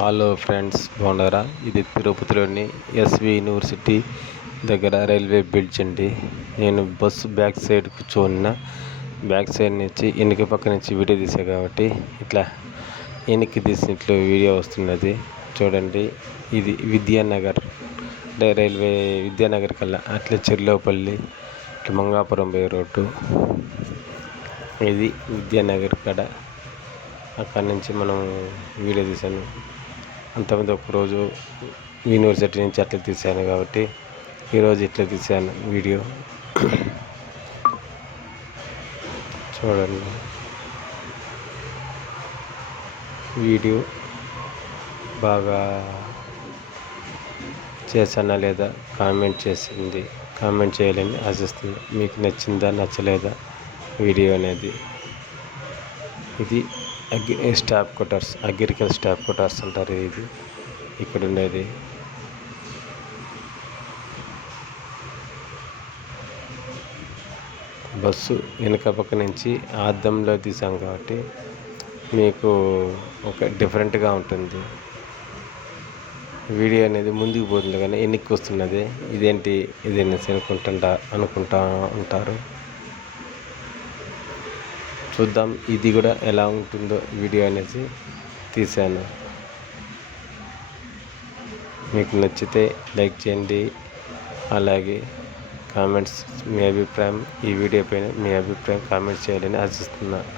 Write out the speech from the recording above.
Hello friends, బాగున్నారా? ఇది తిరుపతిలోని ఎస్వి యూనివర్సిటీ దగ్గర రైల్వే బ్రిడ్జ్ అండి. నేను బస్సు బ్యాక్ సైడ్ కూర్చోన్న, బ్యాక్ సైడ్ నుంచి వెనక పక్క నుంచి వీడియో తీసా కాబట్టి ఇట్లా వెనక్కి తీసినట్లు వీడియో వస్తున్నది చూడండి. ఇది విద్యానగర్ అంటే రైల్వే విద్యానగర్ కల్లా అట్లా చెర్లోపల్లి ఇట్లా మంగాపురం పోయే రోడ్డు. ఇది విద్యానగర్ కాడ అక్కడ నుంచి మనం వీడియో తీసాను. అంతకుముందు ఒకరోజు యూనివర్సిటీ నుంచి అట్లా తీసాను కాబట్టి ఈరోజు ఇట్లా తీసాను వీడియో. చూడండి, వీడియో బాగా చేశానా లేదా కామెంట్ చేయాలని ఆశిస్తుంది. మీకు నచ్చిందా నచ్చలేదా వీడియో అనేది? ఇది staff quarters, agriculture staff quarters అంటారు. ఇది ఇక్కడ ఉండేది. బస్సు వెనుక పక్క నుంచి అద్దంలో తీసాం కాబట్టి మీకు ఒక డిఫరెంట్గా ఉంటుంది. వీడియో అనేది ముందుకు పోతుంది కానీ వెనక్కి వస్తున్నది. ఇదేంటి ఇది అనుకుంటా ఉంటారు. చూద్దాం ఇది కూడా ఎలా ఉంటుందో వీడియో అనేది తీశాను. మీకు నచ్చితే లైక్ చేయండి, అలాగే కామెంట్స్, మీ అభిప్రాయం ఈ వీడియో పైన మీ అభిప్రాయం కామెంట్స్ చేయాలని ఆశిస్తున్నాను.